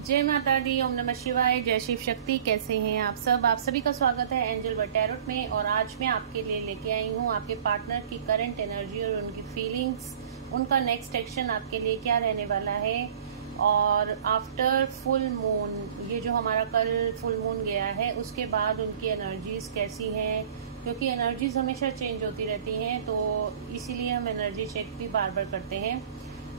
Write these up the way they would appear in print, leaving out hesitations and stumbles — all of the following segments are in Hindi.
जय माता दी, ओम नमः शिवाय, जय शिव शक्ति। कैसे हैं आप सब? आप सभी का स्वागत है एंजल वर्ल्ड टैरोट में। और आज मैं आपके लिए लेके आई हूँ आपके पार्टनर की करंट एनर्जी और उनकी फीलिंग्स, उनका नेक्स्ट एक्शन आपके लिए क्या रहने वाला है। और आफ्टर फुल मून, ये जो हमारा कल फुल मून गया है उसके बाद उनकी एनर्जीज कैसी हैं, क्योंकि एनर्जीज हमेशा चेंज होती रहती हैं, तो इसीलिए हम एनर्जी चेक भी बार बार करते हैं।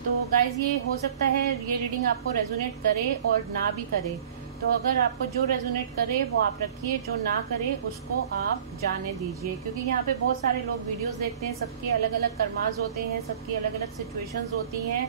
तो गाइज, ये हो सकता है ये रीडिंग आपको रेजोनेट करे और ना भी करे। तो अगर आपको जो रेजोनेट करे वो आप रखिए, जो ना करे उसको आप जाने दीजिए, क्योंकि यहाँ पे बहुत सारे लोग वीडियोस देखते हैं, सबके अलग अलग कर्माज होते हैं, सबकी अलग अलग सिचुएशंस होती हैं।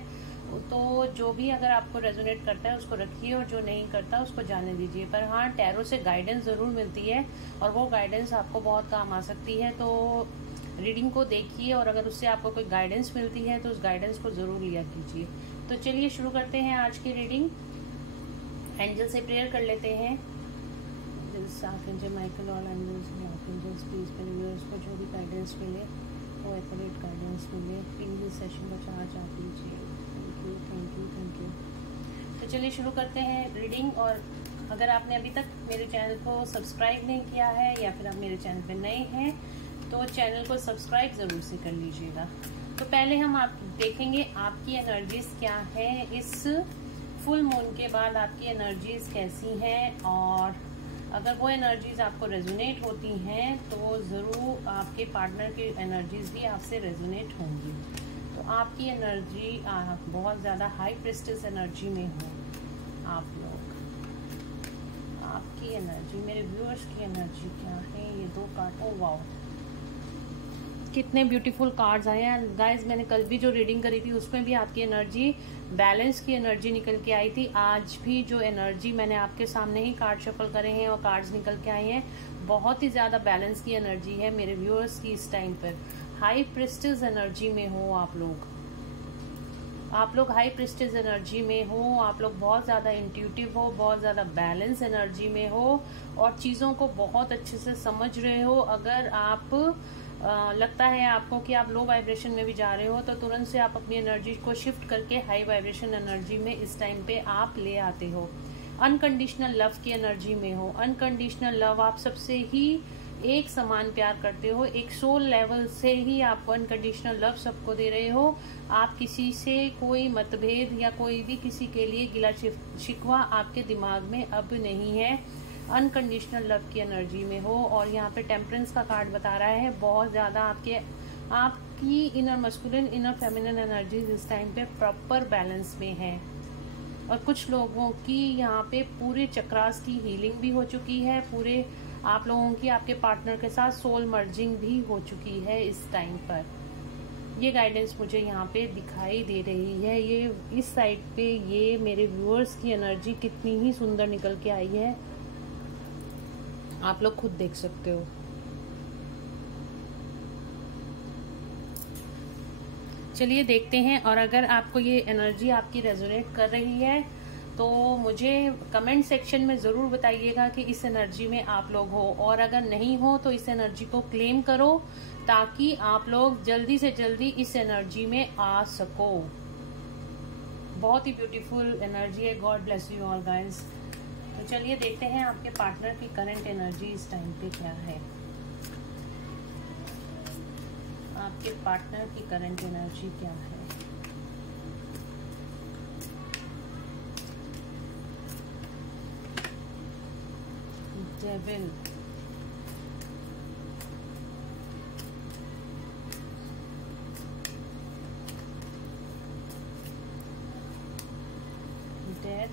तो जो भी अगर आपको रेजोनेट करता है उसको रखिए और जो नहीं करता उसको जाने दीजिए। पर हाँ, टैरो से गाइडेंस ज़रूर मिलती है और वो गाइडेंस आपको बहुत काम आ सकती है। तो रीडिंग को देखिए और अगर उससे आपको कोई गाइडेंस मिलती है तो उस गाइडेंस को ज़रूर लिया कीजिए। तो चलिए शुरू करते हैं आज की रीडिंग। एंजल से प्रेयर कर लेते हैं। माइकल और एंजल्स प्लीज व्यूअर्स को जो भी गाइडेंस मिले वो एक्यूरेट गाइडेंस मिले। प्लीज इस सेशन का चार्ज आप लीजिए। Thank you thank you thank you. तो चलिए शुरू करते हैं रीडिंग। और अगर आपने अभी तक मेरे चैनल को सब्सक्राइब नहीं किया है या फिर आप मेरे चैनल पर नए हैं तो चैनल को सब्सक्राइब ज़रूर से कर लीजिएगा। तो पहले हम आप देखेंगे आपकी एनर्जीज क्या है, इस फुल मून के बाद आपकी एनर्जीज कैसी हैं। और अगर वो एनर्जीज आपको रेजोनेट होती हैं तो ज़रूर आपके पार्टनर की एनर्जीज भी आपसे रेजोनेट होंगी। तो आपकी एनर्जी बहुत ज़्यादा हाई प्रेस्टिज एनर्जी में हो आप लोग। आपकी एनर्जी, मेरे व्यूअर्स की एनर्जी क्या है? ये दो कार्ड, ओ वाओ, कितने ब्यूटीफुल कार्ड्स आए हैं गाइज। मैंने कल भी जो रीडिंग करी थी उसमें भी आपकी एनर्जी बैलेंस की एनर्जी निकल के आई थी। आज भी जो एनर्जी, मैंने आपके सामने ही कार्ड शफल करे हैं और कार्ड्स निकल के आए हैं, बहुत ही ज़्यादा बैलेंस की एनर्जी है मेरे व्यूअर्स की इस टाइम पर। हाई प्रेस्टिज एनर्जी में हो आप लोग हाई प्रेस्टिज एनर्जी में हो, आप लोग बहुत ज़्यादा इंट्यूटिव हो, बहुत ज़्यादा बैलेंस एनर्जी में हो और चीज़ों को बहुत अच्छे से समझ रहे हो। अगर आप लगता है आपको कि आप लो वाइब्रेशन में भी जा रहे हो तो तुरंत से आप अपनी एनर्जी को शिफ्ट करके हाई वाइब्रेशन एनर्जी में इस टाइम पे आप ले आते हो। अनकंडीशनल लव की एनर्जी में हो। अनकंडीशनल लव, आप सबसे ही एक समान प्यार करते हो, एक सोल लेवल से ही आपको अनकंडीशनल लव सबको दे रहे हो। आप किसी से कोई मतभेद या कोई भी किसी के लिए गिला शिकवा आपके दिमाग में अब नहीं है। अनकंडीशनल लव की एनर्जी में हो। और यहाँ पे टेम्परेंस का कार्ड बता रहा है बहुत ज़्यादा आपकी inner masculine inner feminine energies इस टाइम पे प्रॉपर बैलेंस में है। और कुछ लोगों की यहाँ पे पूरे चक्रास की हीलिंग भी हो चुकी है, पूरे आप लोगों की आपके पार्टनर के साथ सोल मर्जिंग भी हो चुकी है इस टाइम पर। ये गाइडेंस मुझे यहाँ पे दिखाई दे रही है। ये इस साइड पे ये मेरे व्यूअर्स की एनर्जी कितनी ही सुंदर निकल के आई है, आप लोग खुद देख सकते हो। चलिए देखते हैं। और अगर आपको ये एनर्जी आपकी रेजोनेट कर रही है तो मुझे कमेंट सेक्शन में ज़रूर बताइएगा कि इस एनर्जी में आप लोग हो, और अगर नहीं हो तो इस एनर्जी को क्लेम करो ताकि आप लोग जल्दी से जल्दी इस एनर्जी में आ सको। बहुत ही ब्यूटीफुल एनर्जी है। God bless you all guys. तो चलिए देखते हैं आपके पार्टनर की करंट एनर्जी इस टाइम पे क्या है। आपके पार्टनर की करंट एनर्जी क्या है? डेविल, डेथ,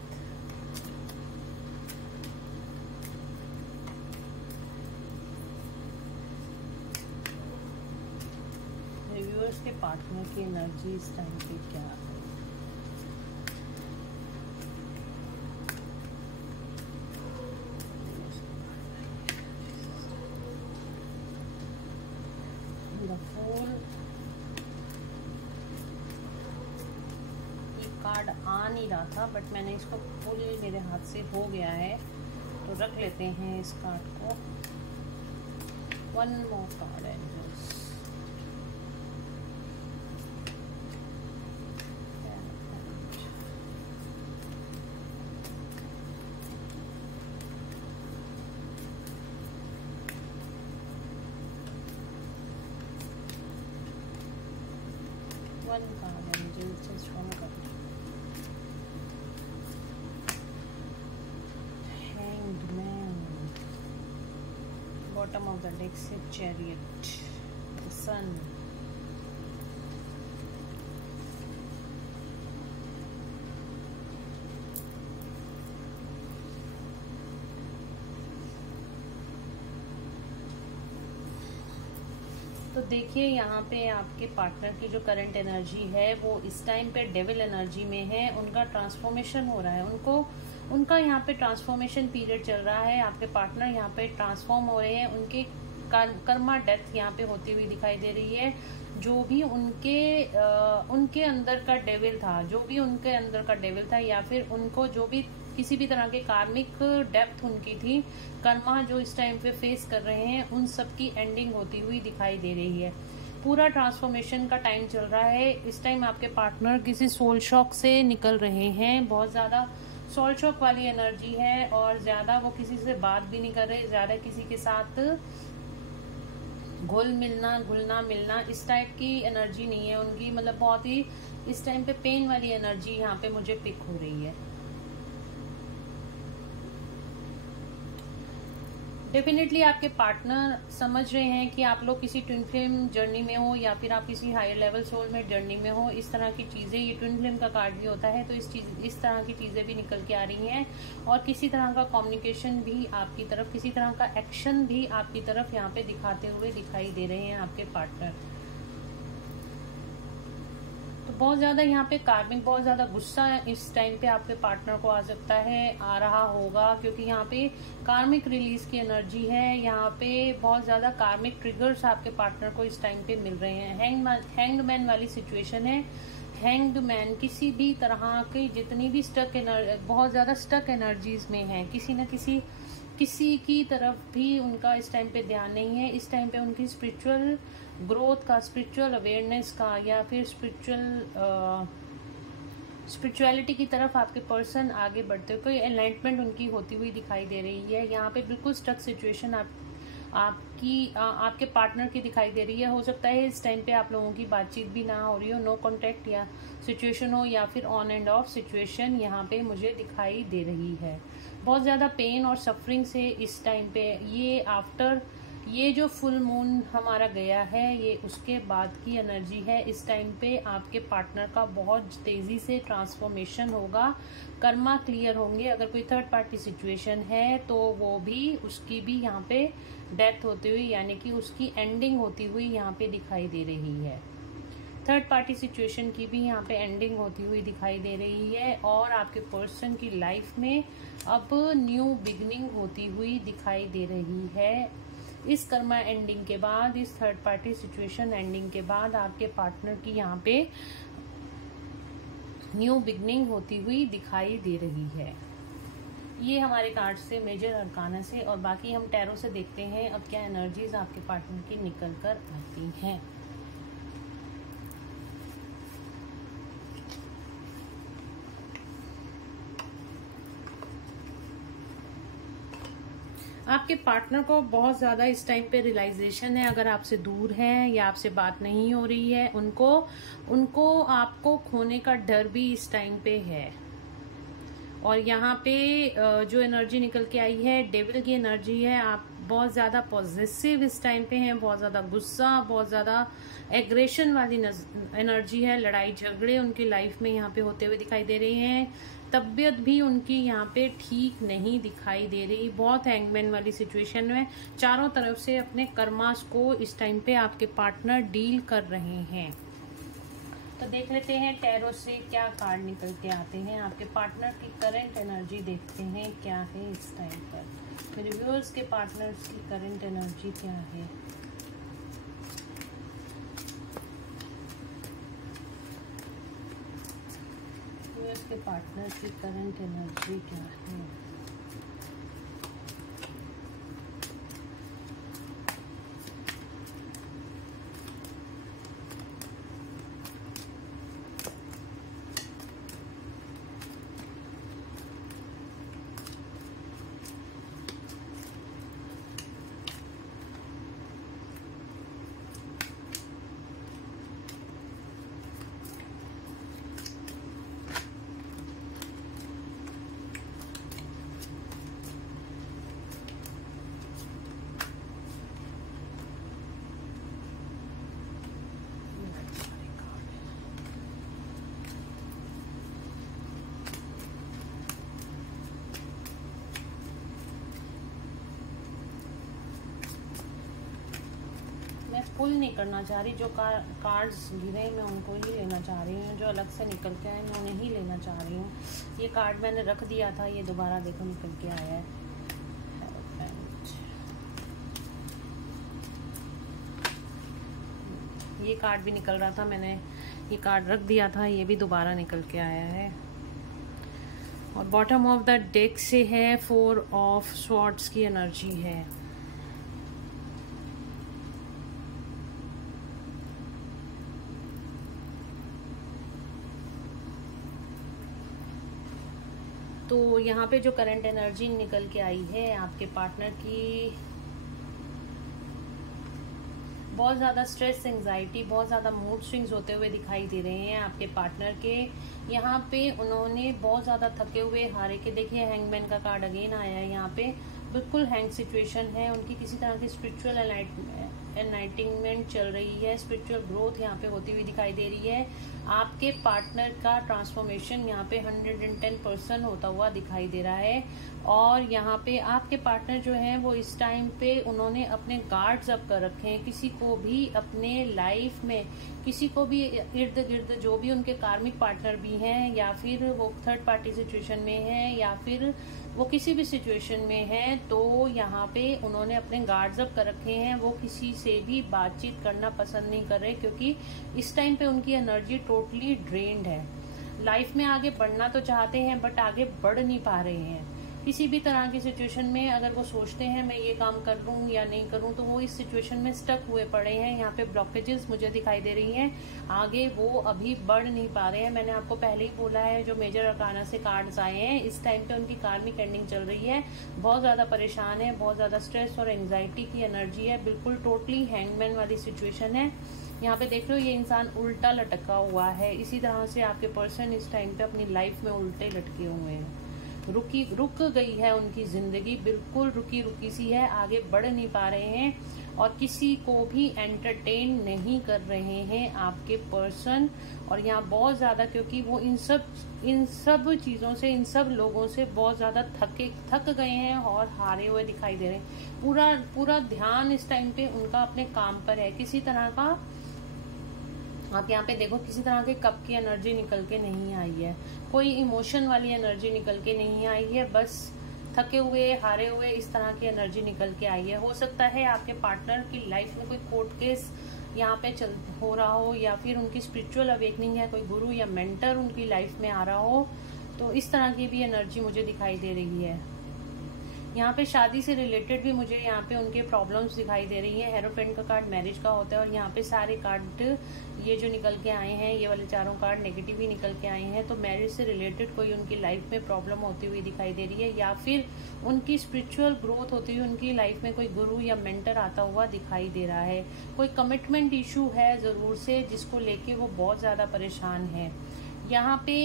व्यूअर्स के पार्टनर की एनर्जी इस टाइम पे क्या है? द फूल, ये कार्ड आ नहीं रहा था बट मैंने इसको फुल मेरे हाथ से हो गया है तो रख लेते हैं इस कार्ड को। One more card angels, 1 card है, मुझे just 1 card. Hanged man, bottom of the deck से चैरियट, द सन, तो देखिए यहाँ पे आपके पार्टनर की जो करंट एनर्जी है वो इस टाइम पे डेविल एनर्जी में है। उनका ट्रांसफॉर्मेशन हो रहा है, उनका यहाँ पे ट्रांसफॉर्मेशन पीरियड चल रहा है। आपके पार्टनर यहाँ पे ट्रांसफॉर्म हो रहे हैं, उनके कर्मा डेथ यहाँ पे होती हुई दिखाई दे रही है। जो भी उनके अंदर का डेविल था, या फिर उनको जो भी किसी भी तरह के कार्मिक डेप्थ उनकी थी, कर्मा जो इस टाइम पे फेस कर रहे हैं, उन सब की एंडिंग होती हुई दिखाई दे रही है। पूरा ट्रांसफॉर्मेशन का टाइम चल रहा है। इस टाइम आपके पार्टनर किसी सोल शॉक से निकल रहे हैं, बहुत ज़्यादा सोल शॉक वाली एनर्जी है, और ज़्यादा वो किसी से बात भी नहीं कर रहे, ज़्यादा किसी के साथ घुलना मिलना इस टाइप की एनर्जी नहीं है उनकी। मतलब बहुत ही इस टाइम पे पेन वाली एनर्जी यहाँ पे मुझे पिक हो रही है। डेफिनेटली आपके पार्टनर समझ रहे हैं कि आप लोग किसी ट्विन फ्लेम जर्नी में हो, या फिर आप किसी हायर लेवल सोलमेट जर्नी में हो। इस तरह की चीज़ें, ये ट्विन फ्लेम का कार्ड भी होता है, तो इस तरह की चीज़ें भी निकल के आ रही हैं। और किसी तरह का कम्युनिकेशन भी आपकी तरफ, किसी तरह का एक्शन भी आपकी तरफ यहाँ पे दिखाते हुए दिखाई दे रहे हैं आपके पार्टनर। तो बहुत ज़्यादा यहाँ पे कार्मिक, बहुत ज़्यादा गुस्सा इस टाइम पे आपके पार्टनर को आ सकता है, आ रहा होगा, क्योंकि यहाँ पे कार्मिक रिलीज की एनर्जी है। यहाँ पे बहुत ज़्यादा कार्मिक ट्रिगर्स आपके पार्टनर को इस टाइम पे मिल रहे हैं। हैंग्ड मैन वाली सिचुएशन है। हैंग्ड मैन किसी भी तरह की जितनी भी बहुत ज़्यादा स्टक एनर्जीज में है, किसी की तरफ भी उनका इस टाइम पे ध्यान नहीं है। इस टाइम पे उनकी स्पिरिचुअल ग्रोथ का, स्पिरिचुअल अवेयरनेस का, या फिर स्पिरिचुअलिटी की तरफ आपके पर्सन आगे बढ़ते हुए, कोई एनलाइटमेंट उनकी होती हुई दिखाई दे रही है। यहाँ पे बिल्कुल स्टक सिचुएशन आपके पार्टनर की दिखाई दे रही है। हो सकता है इस टाइम पे आप लोगों की बातचीत भी ना हो रही हो, नो कॉन्टेक्ट या सिचुएशन हो, या फिर ऑन एंड ऑफ सिचुएशन यहाँ पे मुझे दिखाई दे रही है। बहुत ज़्यादा पेन और सफरिंग से इस टाइम पे, ये जो फुल मून हमारा गया है, ये उसके बाद की एनर्जी है। इस टाइम पे आपके पार्टनर का बहुत तेज़ी से ट्रांसफॉर्मेशन होगा, कर्मा क्लियर होंगे। अगर कोई थर्ड पार्टी सिचुएशन है तो वो भी, उसकी भी यहाँ पे डेथ होती हुई, यानी कि उसकी एंडिंग होती हुई यहाँ पे दिखाई दे रही है। थर्ड पार्टी सिचुएशन की भी यहाँ पे एंडिंग होती हुई दिखाई दे रही है। और आपके पर्सन की लाइफ में अब न्यू बिगनिंग होती हुई दिखाई दे रही है। इस कर्मा एंडिंग के बाद, इस थर्ड पार्टी सिचुएशन एंडिंग के बाद आपके पार्टनर की यहाँ पे न्यू बिगनिंग होती हुई दिखाई दे रही है। ये हमारे कार्ड से, मेजर अरकाना से, और बाकी हम टैरो से देखते हैं अब क्या एनर्जीज आपके पार्टनर की निकल कर आती हैं। आपके पार्टनर को बहुत ज़्यादा इस टाइम पे रियलाइजेशन है, अगर आपसे दूर है या आपसे बात नहीं हो रही है, उनको आपको खोने का डर भी इस टाइम पे है। और यहाँ पे जो एनर्जी निकल के आई है, डेविल की एनर्जी है। आप बहुत ज़्यादा पॉजिटिव इस टाइम पे हैं, बहुत ज़्यादा गुस्सा, बहुत ज़्यादा एग्रेशन वाली एनर्जी है। लड़ाई झगड़े उनकी लाइफ में यहाँ पे होते हुए दिखाई दे रहे हैं। तबीयत भी उनकी यहाँ पे ठीक नहीं दिखाई दे रही, बहुत हैंगमैन वाली सिचुएशन में चारों तरफ से अपने कर्मास को इस टाइम पे आपके पार्टनर डील कर रहे हैं। तो देख लेते हैं टैरो से क्या कार्ड निकल के आते हैं। आपके पार्टनर की करंट एनर्जी देखते हैं क्या है इस टाइम पर। मेरे व्यूअर्स के पार्टनर्स की करंट एनर्जी क्या है। व्यूअर्स के पार्टनर की करंट एनर्जी क्या है। पुल नहीं करना चाह रही। जो कार्ड्स गिरे मैं उनको ही लेना चाह रही हूँ, जो अलग से निकल के आए मैं उन्हें ही लेना चाह रही हूँ। ये कार्ड मैंने रख दिया था, ये दोबारा देखो निकल के आया है। ये कार्ड भी निकल रहा था, मैंने ये कार्ड रख दिया था, ये भी दोबारा निकल के आया है। और बॉटम ऑफ द डेक से है 4 ऑफ स्वॉर्ड्स की एनर्जी है। तो यहाँ पे जो करंट एनर्जी निकल के आई है आपके पार्टनर की, बहुत ज़्यादा स्ट्रेस, एंजाइटी, बहुत ज़्यादा मूड स्विंग्स होते हुए दिखाई दे रहे हैं आपके पार्टनर के। यहाँ पे उन्होंने बहुत ज़्यादा थके हुए, हारे के, देखिए हैंगमैन का कार्ड अगेन आया है। यहाँ पे बिल्कुल हैंग सिचुएशन है उनकी। किसी तरह की स्पिरिचुअल एनलाइटमेंट चल रही है, स्पिरिचुअल ग्रोथ यहाँ पे होती हुई दिखाई दे रही है। आपके पार्टनर का ट्रांसफॉर्मेशन यहाँ पे 110% होता हुआ दिखाई दे रहा है। और यहाँ पे आपके पार्टनर जो हैं वो इस टाइम पे उन्होंने अपने गार्ड्स अप कर रखे हैं। किसी को भी अपने लाइफ में, किसी को भी इर्द गिर्द जो भी उनके कार्मिक पार्टनर भी हैं, या फिर वो थर्ड पार्टी सिचुएशन में है, या फिर वो किसी भी सिचुएशन में है, तो यहाँ पे उन्होंने अपने गार्ड्स अप कर रखे हैं। वो किसी से भी बातचीत करना पसंद नहीं कर रहे, क्योंकि इस टाइम पे उनकी एनर्जी टोटली ड्रेन्ड है। लाइफ में आगे बढ़ना तो चाहते हैं बट आगे बढ़ नहीं पा रहे हैं। किसी भी तरह की सिचुएशन में अगर वो सोचते हैं मैं ये काम कर लूँ या नहीं करूँ, तो वो इस सिचुएशन में स्टक हुए पड़े हैं। यहाँ पे ब्लॉकेजेस मुझे दिखाई दे रही हैं, आगे वो अभी बढ़ नहीं पा रहे हैं। मैंने आपको पहले ही बोला है, जो मेजर अरकाना से कार्ड्स आए हैं, इस टाइम पे उनकी कार्मिक एंडिंग चल रही है। बहुत ज़्यादा परेशान है, बहुत ज़्यादा स्ट्रेस और एंग्जाइटी की एनर्जी है, बिल्कुल टोटली हैंगमैन वाली सिचुएशन है। यहाँ पे देख लो ये इंसान उल्टा लटका हुआ है। इसी तरह से आपके पर्सन इस टाइम पे अपनी लाइफ में उल्टे लटके हुए हैं। रुक गई है उनकी जिंदगी, बिल्कुल रुकी रुकी सी है, आगे बढ़ नहीं पा रहे हैं और किसी को भी एंटरटेन नहीं कर रहे हैं आपके पर्सन। और यहाँ बहुत ज्यादा, क्योंकि वो इन सब चीजों से, इन सब लोगों से बहुत ज्यादा थक गए हैं और हारे हुए दिखाई दे रहे हैं। पूरा ध्यान इस टाइम पे उनका अपने काम पर है। किसी तरह का, आप यहाँ पे देखो, किसी तरह के कप की एनर्जी निकल के नहीं आई है, कोई इमोशन वाली एनर्जी निकल के नहीं आई है, बस थके हुए, हारे हुए, इस तरह की एनर्जी निकल के आई है। हो सकता है आपके पार्टनर की लाइफ में कोई कोर्ट केस यहाँ पे हो रहा हो, या फिर उनकी स्पिरिचुअल अवेकनिंग है, कोई गुरु या मेंटर उनकी लाइफ में आ रहा हो, तो इस तरह की भी एनर्जी मुझे दिखाई दे रही है। यहाँ पे शादी से रिलेटेड भी मुझे यहाँ पे उनके प्रॉब्लम्स दिखाई दे रही है। हेरोफेंट का कार्ड मैरिज का होता है, और यहाँ पे सारे कार्ड ये जो निकल के आए हैं, ये वाले चारों कार्ड नेगेटिव ही निकल के आए हैं। तो मैरिज से रिलेटेड कोई उनकी लाइफ में प्रॉब्लम होती हुई दिखाई दे रही है, या फिर उनकी स्पिरिचुअल ग्रोथ होती हुई उनकी लाइफ में कोई गुरु या मेंटर आता हुआ दिखाई दे रहा है। कोई कमिटमेंट इशू है जरूर से, जिसको लेके वो बहुत ज्यादा परेशान है। यहाँ पे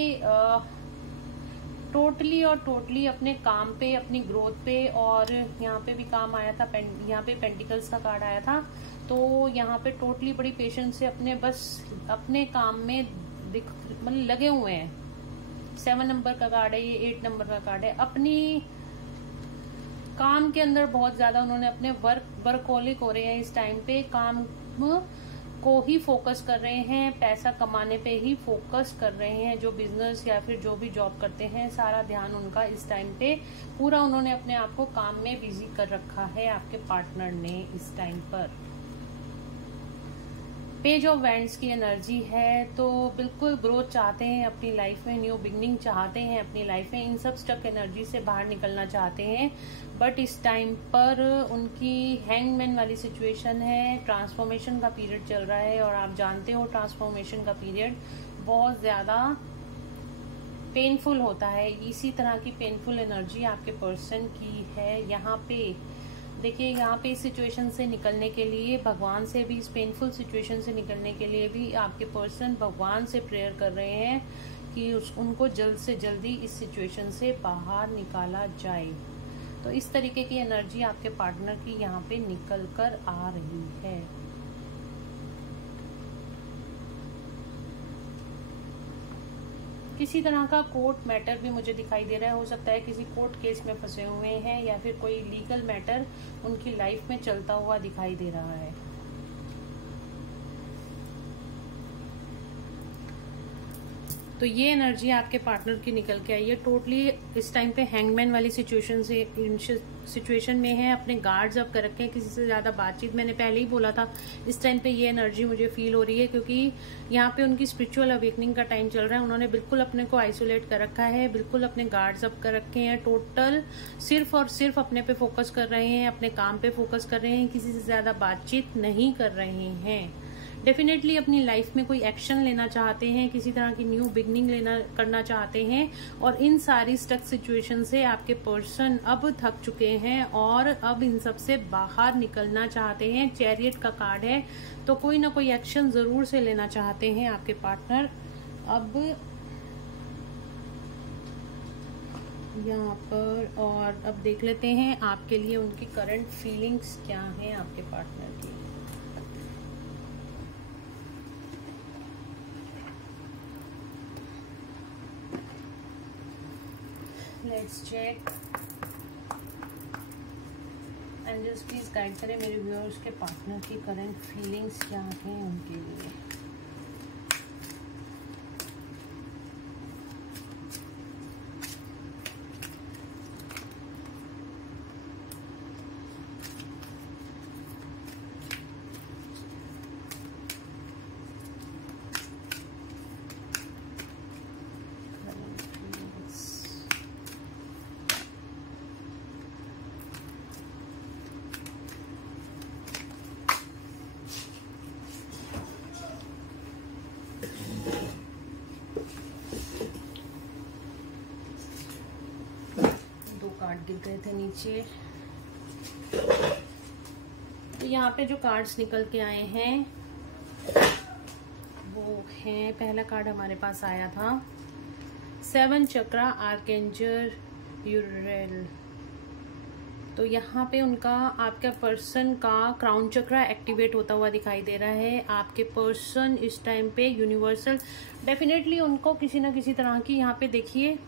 टोटली अपने काम पे, अपनी ग्रोथ पे, और यहाँ पे भी काम आया था, यहाँ पे पेंटिकल्स का कार्ड आया था। तो यहाँ पे टोटली बड़ी पेशेंस से अपने काम में मतलब लगे हुए हैं। 7 नंबर का कार्ड है ये, 8 नंबर का कार्ड है। अपनी काम के अंदर बहुत ज्यादा उन्होंने अपने वर्कहोलिक हो रहे हैं इस टाइम पे, काम को ही फोकस कर रहे हैं, पैसा कमाने पे ही फोकस कर रहे हैं। जो बिजनेस या फिर जो भी जॉब करते हैं, सारा ध्यान उनका इस टाइम पे पूरा, उन्होंने अपने आप को काम में बिजी कर रखा है आपके पार्टनर ने इस टाइम पर। पेज ऑफ वैंड्स की एनर्जी है, तो बिल्कुल ग्रोथ चाहते हैं अपनी लाइफ में, न्यू बिगनिंग चाहते हैं अपनी लाइफ में, इन सब स्टक एनर्जी से बाहर निकलना चाहते हैं। बट इस टाइम पर उनकी हैंगमैन वाली सिचुएशन है, ट्रांसफॉर्मेशन का पीरियड चल रहा है, और आप जानते हो ट्रांसफॉर्मेशन का पीरियड बहुत ज्यादा पेनफुल होता है। इसी तरह की पेनफुल एनर्जी आपके पर्सन की है। यहाँ पे देखिए, यहाँ पे इस सिचुएशन से निकलने के लिए भगवान से भी, इस पेनफुल सिचुएशन से निकलने के लिए भी आपके पर्सन भगवान से प्रेयर कर रहे हैं कि उनको जल्द से जल्दी इस सिचुएशन से बाहर निकाला जाए। तो इस तरीके की एनर्जी आपके पार्टनर की यहाँ पे निकल कर आ रही है। किसी तरह का कोर्ट मैटर भी मुझे दिखाई दे रहा है। हो सकता है किसी कोर्ट केस में फंसे हुए हैं, या फिर कोई लीगल मैटर उनकी लाइफ में चलता हुआ दिखाई दे रहा है। तो ये एनर्जी आपके पार्टनर की निकल के आई है। टोटली इस टाइम पे हैंगमैन वाली सिचुएशन में है, अपने गार्ड्स अप कर रखे हैं, किसी से ज्यादा बातचीत, मैंने पहले ही बोला था इस टाइम पे ये एनर्जी मुझे फील हो रही है, क्योंकि यहाँ पे उनकी स्पिरिचुअल अवेकनिंग का टाइम चल रहा है। उन्होंने बिल्कुल अपने को आइसोलेट कर रखा है, बिल्कुल अपने गार्ड्स अप कर रखे हैं, टोटल सिर्फ और सिर्फ अपने पे फोकस कर रहे हैं, अपने काम पे फोकस कर रहे हैं, किसी से ज्यादा बातचीत नहीं कर रहे हैं। डेफिनेटली अपनी लाइफ में कोई एक्शन लेना चाहते हैं, किसी तरह की न्यू बिगनिंग करना चाहते हैं, और इन सारी स्टक सिचुएशन से आपके पर्सन अब थक चुके हैं और अब इन सब से बाहर निकलना चाहते हैं। चैरियट का कार्ड है, तो कोई ना कोई एक्शन जरूर से लेना चाहते हैं आपके पार्टनर। अब यहाँ पर और अब देख लेते हैं आपके लिए उनकी करंट फीलिंग्स क्या हैं आपके पार्टनर की। Let's check. Angels please guide करें मेरे व्यूअर्स के पार्टनर की करंट फीलिंग्स क्या हैं उनके लिए। कार्ड गिर गए थे नीचे, तो यहाँ पे जो कार्ड्स निकल के आए हैं वो हैं, पहला कार्ड हमारे पास आया था 7 चक्रा आर्कएंजल यूरेल। तो यहाँ पे उनका आपका पर्सन का क्राउन चक्रा एक्टिवेट होता हुआ दिखाई दे रहा है। आपके पर्सन इस टाइम पे यूनिवर्सल, डेफिनेटली उनको किसी ना किसी तरह की, यहाँ पे देखिए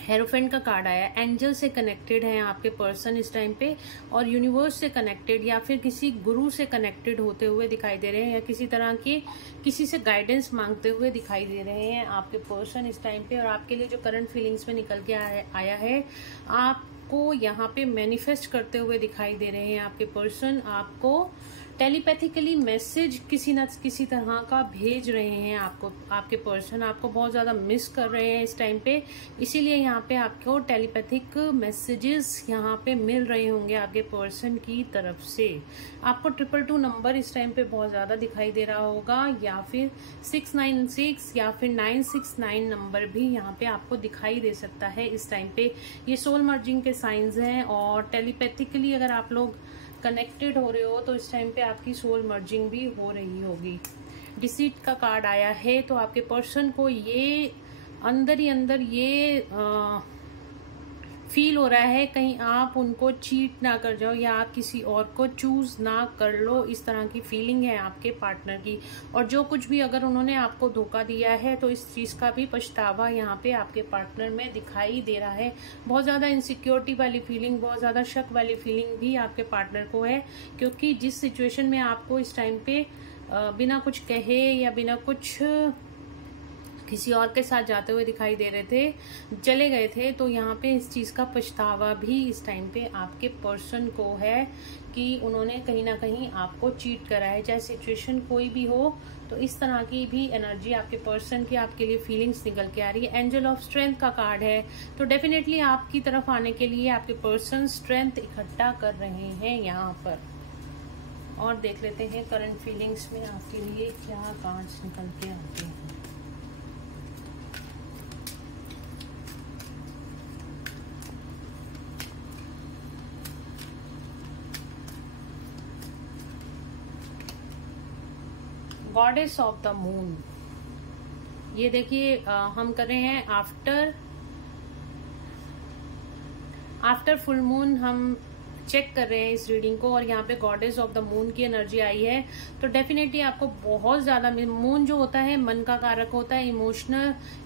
हेरोफेंट का कार्ड आया, एंजल से कनेक्टेड है आपके पर्सन इस टाइम पे, और यूनिवर्स से कनेक्टेड या फिर किसी गुरु से कनेक्टेड होते हुए दिखाई दे रहे हैं, या किसी तरह की किसी से गाइडेंस मांगते हुए दिखाई दे रहे हैं आपके पर्सन इस टाइम पे। और आपके लिए जो करंट फीलिंग्स में निकल के आया है, आपको यहाँ पे मैनिफेस्ट करते हुए दिखाई दे रहे हैं आपके पर्सन, आपको टेलीपैथिकली मैसेज किसी न किसी तरह का भेज रहे हैं आपको। आपके पर्सन आपको बहुत ज्यादा मिस कर रहे हैं इस टाइम पे, इसीलिए यहाँ पे आपको टेलीपैथिक मैसेजेस यहाँ पे मिल रहे होंगे आपके पर्सन की तरफ से। आपको 222 नंबर इस टाइम पे बहुत ज्यादा दिखाई दे रहा होगा, या फिर 696 या फिर 969 नंबर भी यहाँ पे आपको दिखाई दे सकता है इस टाइम पे। ये सोल मर्जिंग के साइंस हैं, और टेलीपैथिकली अगर आप लोग कनेक्टेड हो रहे हो तो इस टाइम पे आपकी सोल मर्जिंग भी हो रही होगी। डिसीट का कार्ड आया है, तो आपके पर्सन को ये अंदर ही अंदर ये फील हो रहा है कहीं आप उनको चीट ना कर जाओ, या आप किसी और को चूज ना कर लो, इस तरह की फीलिंग है आपके पार्टनर की। और जो कुछ भी अगर उन्होंने आपको धोखा दिया है तो इस चीज का भी पछतावा यहाँ पे आपके पार्टनर में दिखाई दे रहा है। बहुत ज्यादा इनसिक्योरिटी वाली फीलिंग, बहुत ज्यादा शक वाली फीलिंग भी आपके पार्टनर को है, क्योंकि जिस सिचुएशन में आपको इस टाइम पे बिना कुछ कहे या बिना कुछ किसी और के साथ जाते हुए दिखाई दे रहे थे, चले गए थे, तो यहाँ पे इस चीज का पछतावा भी इस टाइम पे आपके पर्सन को है कि उन्होंने कहीं ना कहीं आपको चीट करा है। चाहे सिचुएशन कोई भी हो, तो इस तरह की भी एनर्जी आपके पर्सन की आपके लिए फीलिंग्स निकल के आ रही है। एंजल ऑफ स्ट्रेंथ का कार्ड है, तो डेफिनेटली आपकी तरफ आने के लिए आपके पर्सन स्ट्रेंथ इकट्ठा कर रहे हैं यहाँ पर। और देख लेते हैं करंट फीलिंग्स में आपके लिए क्या कार्ड्स निकल के आते हैं। गॉडेस ऑफ द मून, ये देखिए हम कर रहे हैं आफ्टर फुल मून हम चेक कर रहे हैं इस रीडिंग को, और यहाँ पे गॉडेस ऑफ द मून की एनर्जी आई है। तो डेफिनेटली आपको बहुत ज्यादा, मून जो होता है मन का कारक होता है,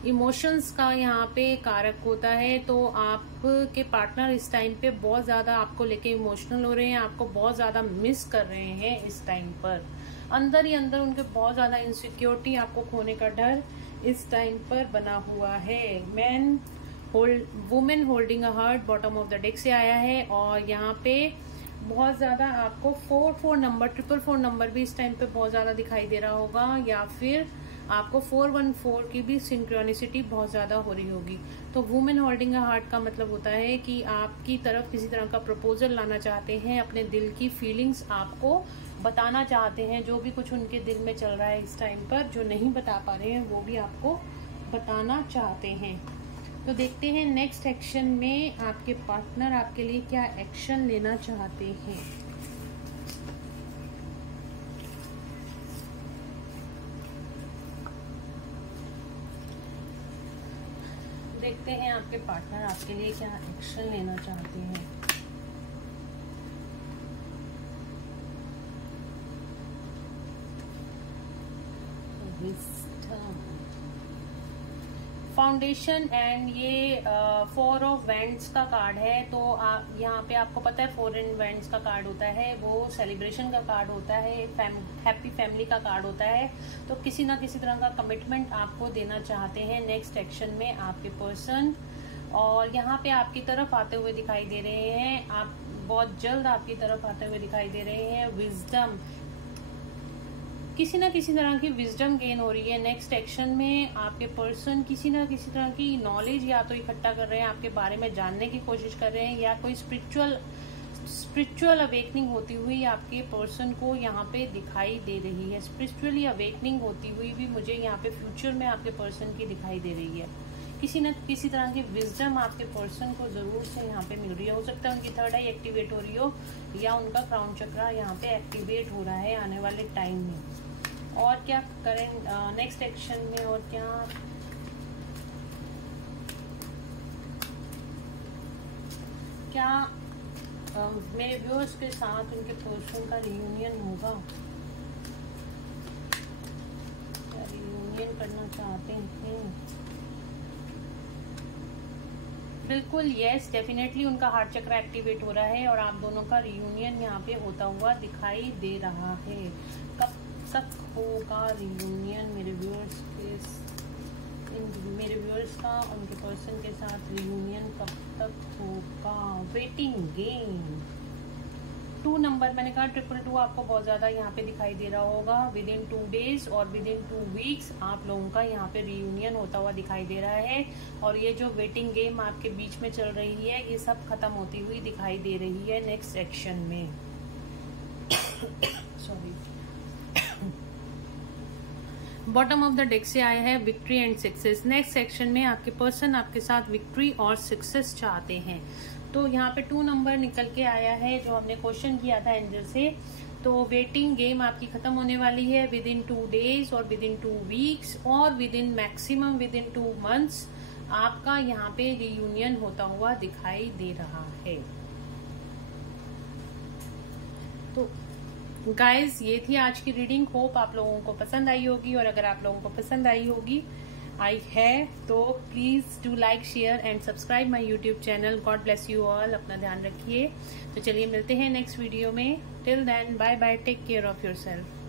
इमोशंस का यहाँ पे कारक होता है। तो आपके पार्टनर इस टाइम पे बहुत ज्यादा आपको लेके इमोशनल हो रहे हैं, आपको बहुत ज्यादा मिस कर रहे हैं इस टाइम पर। अंदर ही अंदर उनके बहुत ज़्यादा इनसिक्योरिटी, आपको खोने का डर इस टाइम पर बना हुआ है। Women holding a heart bottom of the deck से आया है, और यहाँ पे बहुत ज़्यादा आपको 4 नंबर 444 नंबर भी इस टाइम पे बहुत ज़्यादा दिखाई दे रहा होगा, या फिर आपको 414 की भी सिंक्रोनिसिटी बहुत ज़्यादा हो रही होगी। तो वुमेन होल्डिंग अ हार्ट का मतलब होता है कि आपकी तरफ किसी तरह का प्रपोजल लाना चाहते हैं, अपने दिल की फीलिंग्स आपको बताना चाहते हैं, जो भी कुछ उनके दिल में चल रहा है इस टाइम पर, जो नहीं बता पा रहे हैं वो भी आपको बताना चाहते हैं। तो देखते हैं नेक्स्ट एक्शन में आपके पार्टनर आपके लिए क्या एक्शन लेना चाहते हैं। देखते हैं आपके पार्टनर आपके लिए क्या एक्शन लेना चाहते हैं। फाउंडेशन एंड ये 4 ऑफ वेंट्स का कार्ड है। तो यहाँ पे आपको पता है 4 इन वेंट्स का कार्ड होता है, वो सेलिब्रेशन का कार्ड होता है, हैप्पी फैमिली का कार्ड होता है। तो किसी ना किसी तरह का कमिटमेंट आपको देना चाहते हैं नेक्स्ट एक्शन में आपके पर्सन, और यहाँ पे आपकी तरफ आते हुए दिखाई दे रहे हैं, आप बहुत जल्द आपकी तरफ आते हुए दिखाई दे रहे हैं। विजडम, किसी ना किसी तरह की विजडम गेन हो रही है नेक्स्ट एक्शन में। आपके पर्सन किसी ना किसी तरह की नॉलेज या तो इकट्ठा कर रहे हैं, आपके बारे में जानने की कोशिश कर रहे हैं, या कोई स्पिरिचुअल अवेकनिंग होती हुई आपके पर्सन को यहाँ पे दिखाई दे रही है। स्पिरिचुअली अवेकनिंग होती हुई भी मुझे यहाँ पे फ्यूचर में आपके पर्सन की दिखाई दे रही है। किसी न किसी तरह की विजडम आपके पर्सन को जरूर से यहाँ पे मिल रही है। हो सकता है उनकी थर्ड आई एक्टिवेट हो रही हो, या उनका क्राउन चक्रा यहाँ पे एक्टिवेट हो रहा है आने वाले टाइम में। और क्या करें नेक्स्ट एक्शन में, और क्या मेरे व्यूअर्स के साथ उनके पर्सन का रियूनियन होगा, क्या रियूनियन करना चाहते हैं? बिल्कुल यस, डेफिनेटली उनका हार्ट चक्र एक्टिवेट हो रहा है, और आप दोनों का रियूनियन यहाँ पे होता हुआ दिखाई दे रहा है। कब तक होगा रियूनियन मेरे व्यूअर्स का उनके पर्सन के साथ रियूनियन कब तक होगा? वेटिंग गेम 2 नंबर, मैंने कहा 222 आपको बहुत ज़्यादा यहाँ पे दिखाई दे रहा होगा। विद इन 2 डेज और विद इन 2 वीक्स आप लोगों का यहाँ पे रियूनियन होता हुआ दिखाई दे रहा है, और ये जो वेटिंग गेम आपके बीच में चल रही है ये सब खत्म होती हुई दिखाई दे रही है नेक्स्ट एक्शन में। Sorry, bottom of the deck से आया है victory and success. Next section में आपके पर्सन आपके साथ विक्ट्री और सक्सेस चाहते हैं। तो यहाँ पे 2 नंबर निकल के आया है जो हमने क्वेश्चन किया था एंजल से। तो वेटिंग गेम आपकी खत्म होने वाली है विद इन 2 डेज और विद इन 2 वीक्स और with in maximum with in 2 months आपका यहाँ पे रियूनियन होता हुआ दिखाई दे रहा है। तो गाइज ये थी आज की रीडिंग, होप आप लोगों को पसंद आई होगी, और अगर आप लोगों को पसंद आई है तो please do like share and subscribe my YouTube channel. God bless you all, अपना ध्यान रखिए। तो चलिए मिलते हैं नेक्स्ट वीडियो में। Till then bye bye, take care of yourself.